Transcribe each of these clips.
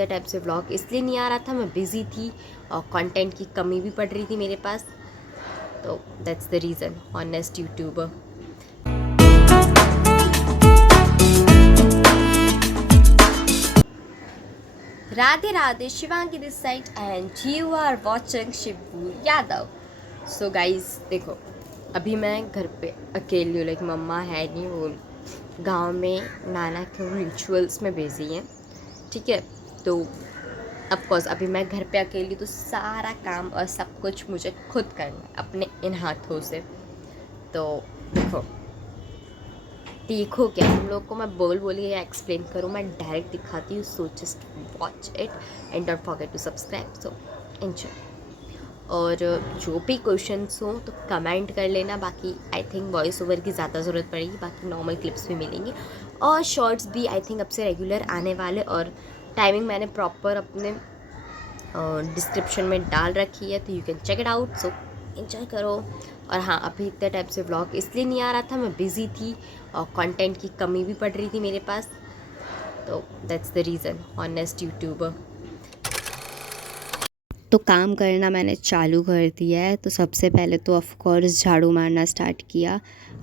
Type से vlog इसलिए नहीं आ रहा था, मैं बिज़ी थी और कंटेंट की कमी भी पड़ रही थी मेरे पास, तो that's the reason. Honest YouTuber. Radhe Radhe, Shivangi this side and you are watching Shibu Yadav. So guys देखो, अभी मैं घर पे अकेली हूँ, लाइक मम्मा है नहीं, वो गांव में नाना के रिचुअल्स में बिजी हैं, ठीक है। तो ऑफकोर्स अभी मैं घर पे अकेली, तो सारा काम और सब कुछ मुझे खुद करना है अपने इन हाथों से। तो देखो देखो क्या तुम लोग को मैं बोल के एक्सप्लेन करूँ, मैं डायरेक्ट दिखाती हूँ। So just watch it and don't forget to subscribe. So enjoy. और जो भी क्वेश्चंस हो तो कमेंट कर लेना। बाकी आई थिंक वॉइस ओवर की ज़्यादा ज़रूरत पड़ेगी, बाकी नॉर्मल क्लिप्स भी मिलेंगी और शॉर्ट्स भी आई थिंक अब से रेगुलर आने वाले। और टाइमिंग मैंने प्रॉपर अपने डिस्क्रिप्शन में डाल रखी है, तो you can check it out. So enjoy करो। और हाँ, अभी इतने टाइप से व्लॉग इसलिए नहीं आ रहा था, मैं बिज़ी थी और कंटेंट की कमी भी पड़ रही थी मेरे पास, तो that's the reason. Honest YouTuber. तो काम करना मैंने चालू कर दिया है। तो सबसे पहले तो ऑफ़ कोर्स झाड़ू मारना स्टार्ट किया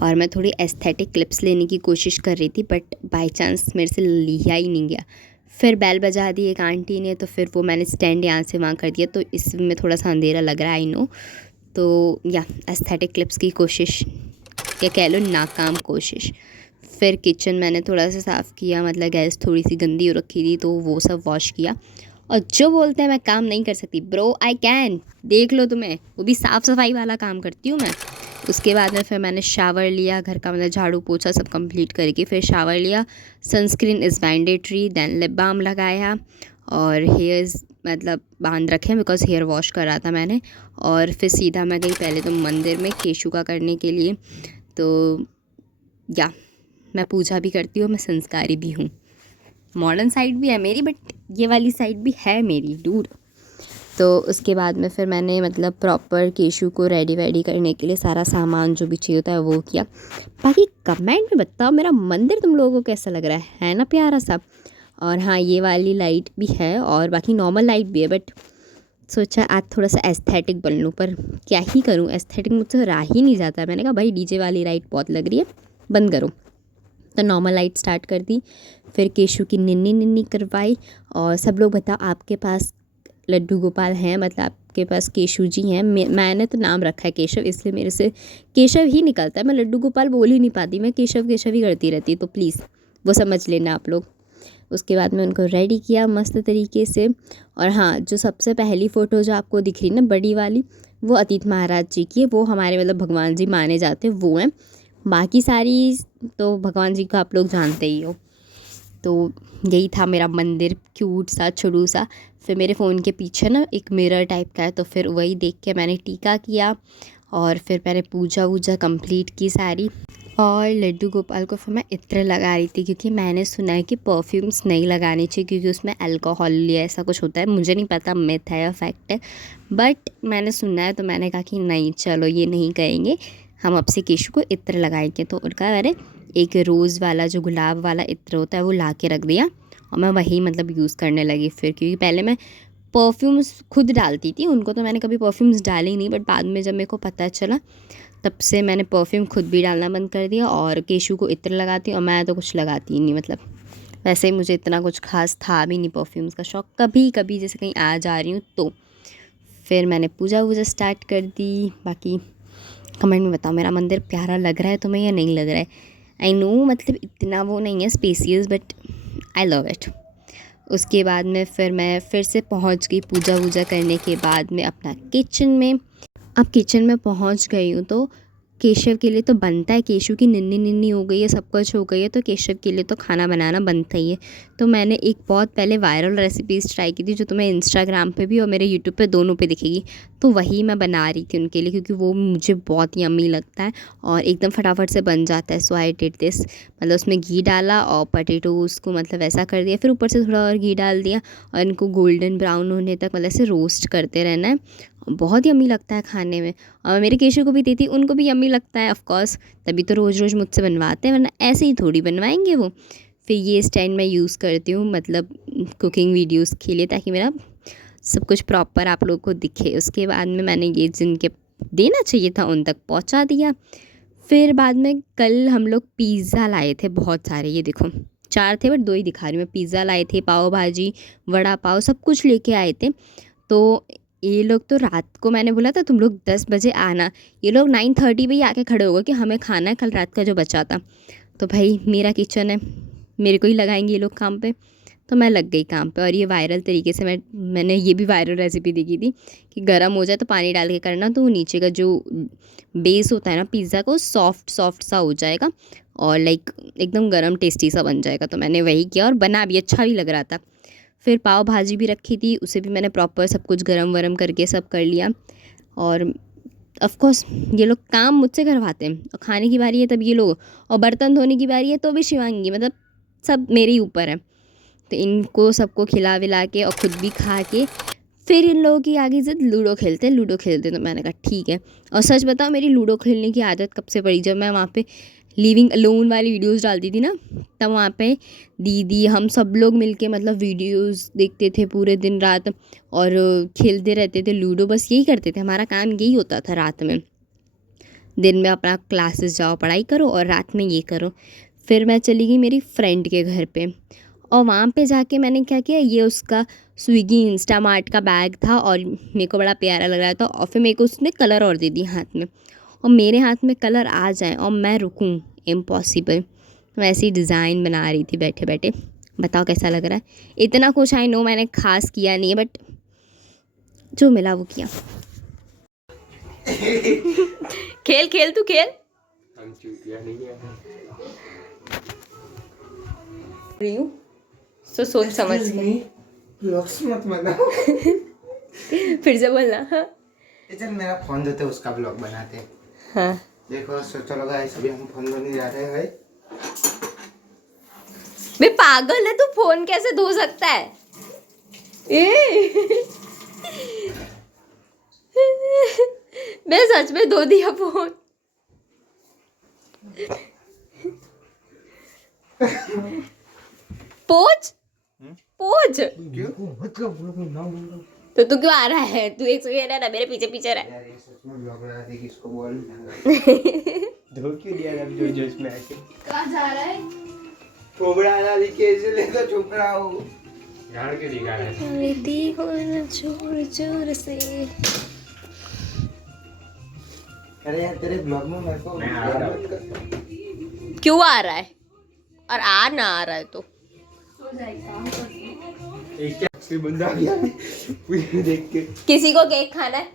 और मैं थोड़ी एस्थेटिक क्लिप्स लेने की कोशिश कर रही थी, बट बाय चांस मेरे से लिया ही नहीं गया। फिर बेल बजा दी एक आंटी ने, तो फिर वो मैंने स्टैंड यहाँ से वहाँ कर दिया। तो इसमें थोड़ा सा अंधेरा लग रहा है, आई नो। तो या एस्थेटिक क्लिप्स की कोशिश, क्या कह लो नाकाम कोशिश। फिर किचन मैंने थोड़ा सा साफ़ किया, मतलब गैस थोड़ी सी गंदी हो रखी थी, तो वो सब वॉश किया। और जो बोलते हैं मैं काम नहीं कर सकती, ब्रो आई कैन, देख लो तुम्हें, वो भी साफ़ सफाई वाला काम करती हूँ मैं। उसके बाद में फिर मैंने शावर लिया, घर का मतलब झाड़ू पोछा सब कंप्लीट करके फिर शावर लिया। Sunscreen is mandatory, then lip balm लगाया और हेयर्स मतलब बांध रखे बिकॉज हेयर वॉश कर रहा था मैंने। और फिर सीधा मैं गई पहले तो मंदिर में केशु का करने के लिए। तो या मैं पूजा भी करती हूँ, मैं संस्कारी भी हूँ। मॉडर्न साइड भी है मेरी, बट ये वाली साइड भी है मेरी डूड। तो उसके बाद में फिर मैंने मतलब प्रॉपर केशु को रेडी वेडी करने के लिए सारा सामान जो भी चाहिए होता है वो किया। बाकी कमेंट में बताओ मेरा मंदिर तुम लोगों को कैसा लग रहा है ना प्यारा सा। और हाँ, ये वाली लाइट भी है और बाकी नॉर्मल लाइट भी है, बट सोचा आज थोड़ा सा एस्थेटिक बन लूँ, पर क्या ही करूँ, एस्थेटिक मुझसे रहा ही नहीं जाता। मैंने कहा भाई डीजे वाली लाइट बहुत लग रही है, बंद करो। तो नॉर्मल लाइट स्टार्ट कर दी। फिर केशु की निन्नी निन्नी करवाई। और सब लोग बताओ आपके पास लड्डू गोपाल हैं, मतलब आपके पास केशु जी हैं। मैंने तो नाम रखा है केशव, इसलिए मेरे से केशव ही निकलता है। मैं लड्डू गोपाल बोल ही नहीं पाती, मैं केशव केशव ही करती रहती, तो प्लीज़ वो समझ लेना आप लोग। उसके बाद में उनको रेडी किया मस्त तरीके से। और हाँ, जो सबसे पहली फ़ोटो जो आपको दिख रही ना बड़ी वाली, वो अतीत महाराज जी की है। वो हमारे मतलब भगवान जी माने जाते हैं, वो हैं। बाकी सारी तो भगवान जी को आप लोग जानते ही हो। तो यही था मेरा मंदिर, क्यूट सा छोटू सा। फिर मेरे फ़ोन के पीछे ना एक मिरर टाइप का है, तो फिर वही देख के मैंने टीका किया और फिर मैंने पूजा वूजा कंप्लीट की सारी। और लड्डू गोपाल को फिर मैं इत्र लगा रही थी, क्योंकि मैंने सुना है कि परफ्यूम्स नहीं लगाने चाहिए क्योंकि उसमें अल्कोहल या ऐसा कुछ होता है। मुझे नहीं पता मिथ है या फैक्ट है, बट मैंने सुना है, तो मैंने कहा कि नहीं चलो ये नहीं करेंगे, हम अब से केशु को इत्र लगाएंगे। तो उनका मैंने एक रोज़ वाला जो गुलाब वाला इत्र होता है वो ला के रख दिया और मैं वही मतलब यूज़ करने लगी फिर, क्योंकि पहले मैं परफ्यूम्स खुद डालती थी, उनको तो मैंने कभी परफ्यूम्स डाले ही नहीं। बट बाद में जब मेरे को पता चला, तब से मैंने परफ्यूम खुद भी डालना बंद कर दिया और केशु को इत्र लगाती हूँ। और मैं तो कुछ लगाती ही नहीं, मतलब वैसे ही मुझे इतना कुछ खास था भी नहीं परफ्यूम्स का शौक़। कभी कभी जैसे कहीं आ जा रही हूँ तो फिर मैंने पूजा वूजा स्टार्ट कर दी। बाकी कमेंट में बताओ मेरा मंदिर प्यारा लग रहा है तुम्हें या नहीं लग रहा है। आई नो मतलब इतना वो नहीं है spacious, but I love it. उसके बाद में फिर मैं फिर से पहुंच गई पूजा वूजा करने के बाद में अपना किचन में। अब किचन में पहुंच गई हूँ, तो केशव के लिए तो बनता है, केशु की निन्नी निन्नी हो गई है, सब कुछ हो गई है, तो केशव के लिए तो खाना बनाना बनता ही है। तो मैंने एक बहुत पहले वायरल रेसिपीज़ ट्राई की थी, जो तुम्हें इंस्टाग्राम पे भी और मेरे यूट्यूब पे दोनों पे दिखेगी। तो वही मैं बना रही थी उनके लिए, क्योंकि वो मुझे बहुत यम्मी लगता है और एकदम फटाफट से बन जाता है। सो आई डिड दिस, मतलब उसमें घी डाला और पटेटोज़ को मतलब ऐसा कर दिया, फिर ऊपर से थोड़ा और घी डाल दिया और इनको गोल्डन ब्राउन होने तक मतलब ऐसे रोस्ट करते रहना है। बहुत यम्मी लगता है खाने में। और मेरे केशव को भी दी थी, उनको भी यम्मी लगता है ऑफ कोर्स, तभी तो रोज़ रोज़ मुझसे बनवाते हैं, वरना ऐसे ही थोड़ी बनवाएंगे वो। फिर ये स्टैंड मैं यूज़ करती हूँ मतलब कुकिंग वीडियोस के लिए, ताकि मेरा सब कुछ प्रॉपर आप लोगों को दिखे। उसके बाद में मैंने ये जिनके देना चाहिए था उन तक पहुँचा दिया। फिर बाद में कल हम लोग पिज़्ज़ा लाए थे बहुत सारे, ये देखो 4 थे बट 2 ही दिखा रही हूँ मैं। पिज़्ज़ा लाए थे, पाव भाजी, वड़ा पाव, सब कुछ लेके आए थे। तो ये लोग तो रात को मैंने बोला था तुम लोग 10 बजे आना, ये लोग 9:30 पे ही आके खड़े हो गए कि हमें खाना है कल रात का जो बचा था। तो भाई मेरा किचन है, मेरे को ही लगाएंगे ये लोग काम पे, तो मैं लग गई काम पे। और ये वायरल तरीके से मैंने ये भी वायरल रेसिपी देखी थी कि गर्म हो जाए तो पानी डाल के करना, तो नीचे का जो बेस होता है ना पिज़्ज़ा का, वो सॉफ्ट सॉफ्ट सा हो जाएगा और लाइक एकदम गर्म टेस्टी सा बन जाएगा। तो मैंने वही किया और बना भी अच्छा भी लग रहा था। फिर पाव भाजी भी रखी थी, उसे भी मैंने प्रॉपर सब कुछ गरम वरम करके सब कर लिया। और ऑफ कोर्स ये लोग काम मुझसे करवाते हैं, और खाने की बारी है तब ये लोग, और बर्तन धोने की बारी है तो भी शिवांगी, मतलब सब मेरे ही ऊपर है। तो इनको सबको खिला विला के और ख़ुद भी खा के फिर इन लोगों की आगे से लूडो खेलते तो मैंने कहा ठीक है। और सच बताओ मेरी लूडो खेलने की आदत कब से पड़ी, जब मैं वहाँ पे लिविंग अलोन वाली वीडियोस डालती थी ना, तब वहाँ पे दीदी हम सब लोग मिलके मतलब वीडियोस देखते थे पूरे दिन रात और खेलते रहते थे लूडो। बस यही करते थे, हमारा काम यही होता था रात में। दिन में अपना क्लासेस जाओ, पढ़ाई करो, और रात में ये करो। फिर मैं चली गई मेरी फ्रेंड के घर पे, और वहाँ पे जाके मैंने क्या किया, ये उसका स्विगी इंस्टामार्ट का बैग था और मेरे को बड़ा प्यारा लग रहा था, और फिर मेरे को उसने कलर और दे दी हाथ में, और मेरे हाथ में कलर आ जाए और मैं रुकूं, इम्पॉसिबल। मैं ऐसी डिज़ाइन बना रही थी बैठे बैठे। बताओ कैसा लग रहा है? इतना कुछ आई नो मैंने खास किया नहीं है, बट जो मिला वो किया। खेल खेल तू खेल। रही हूँ तो सोच समझ के ब्लॉग्स मत बनाओ। फिर से बोलना। हाँ चल मेरा फोन देते उसका ब्लॉग बनाते हैं। हाँ देखो चलो गाइस अभी हम फोन धोने जा रहे हैं। बे पागल है तू, फोन कैसे धो सकता है? मैं सच में धो दिया फोन। पोच पोच तो तू क्यों आ रहा है? तू एक सेकंड ना मेरे पीछे पीछे रह। यार ये सच में ब्लॉग बना दे, किसको बोल धो क्यों दिया अब जो जो इसमें आके कहाँ जा रहा है? कोबरा वाला लिखे इसलिए तो चुप रहा हूँ। झाड़ के दिखा रहा है लेती हो ना जोर जोर से। अरे यार तेरे ब्लॉग में मेरे को क्यों आ रहा है? और आ ना आ रहा है तो एक क्या बंदा आ गया देख के। किसी को केक खाना है?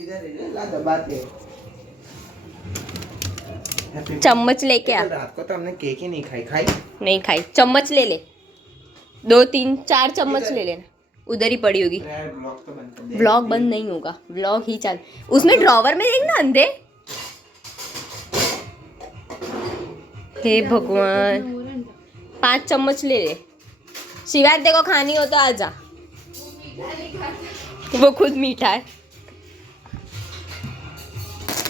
इधर है ला दबाते। चम्मच लेके आ। रात को तो हमने केक ही नहीं खाई। नहीं खाई, चम्मच ले ले, 2 3 4 चम्मच ले लेना, उधर ही पड़ी होगी। ब्लॉग तो बंद कर दे। व्लॉग बंद नहीं होगा, व्लॉग ही चल। उसमें ड्रॉवर में देखना अंधे। हे भगवान, 5 चम्मच ले ले। शिवाय देखो खानी हो तो आजा, वो खुद मीठा है।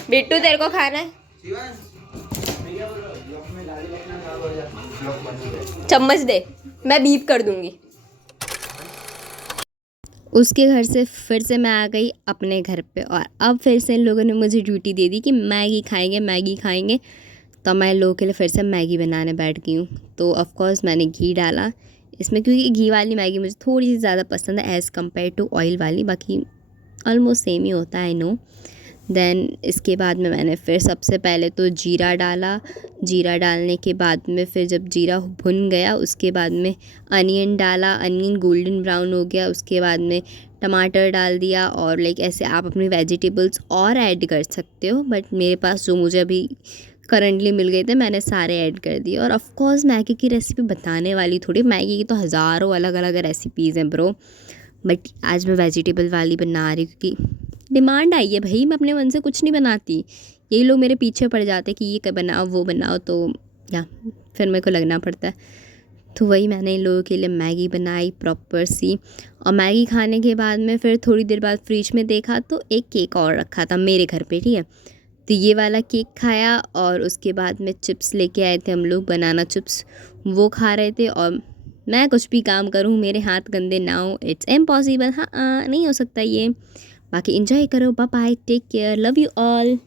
बिट्टू तेरे को खाना है? चम्मच दे, मैं बीप कर दूंगी। उसके घर से फिर से मैं आ गई अपने घर पे, और अब फिर से इन लोगों ने मुझे ड्यूटी दे दी कि मैगी खाएंगे। तो मैं इन लोगों के लिए फिर से मैगी बनाने बैठ गई हूँ। तो ऑफ कोर्स मैंने घी डाला इसमें, क्योंकि घी वाली मैगी मुझे थोड़ी सी ज़्यादा पसंद है एज़ कम्पेयर टू ऑयल वाली। बाकी ऑलमोस्ट सेम ही होता है, आई नो। देन इसके बाद में मैंने फिर सबसे पहले तो जीरा डाला। जीरा डालने के बाद में फिर जब जीरा भुन गया उसके बाद में अनियन डाला। अनियन गोल्डन ब्राउन हो गया उसके बाद में टमाटर डाल दिया। और लाइक ऐसे आप अपनी वेजिटेबल्स और ऐड कर सकते हो, बट मेरे पास जो मुझे अभी करंटली मिल गए थे मैंने सारे ऐड कर दिए। और ऑफ कोर्स मैगी की रेसिपी बताने वाली थोड़ी, मैगी की तो हज़ारों अलग अलग रेसिपीज़ हैं ब्रो, बट आज मैं वेजिटेबल वाली बना रही हूँ क्योंकि डिमांड आई है भाई। मैं अपने मन से कुछ नहीं बनाती, यही लोग मेरे पीछे पड़ जाते कि ये बनाओ वो बनाओ, तो या फिर मेरे को लगना पड़ता है। तो वही मैंने इन लोगों के लिए मैगी बनाई प्रॉपर सी। और मैगी खाने के बाद में फिर थोड़ी देर बाद फ्रिज में देखा तो एक केक और रखा था मेरे घर पे, ठीक है। तो ये वाला केक खाया, और उसके बाद में चिप्स लेके आए थे हम लोग, बनाना चिप्स, वो खा रहे थे और मैं कुछ भी काम करूँ मेरे हाथ गंदे ना हो, इट्स इम्पॉसिबल। हाँ नहीं हो सकता ये। बाकी इंजॉय करो, bye bye, take care, love you all.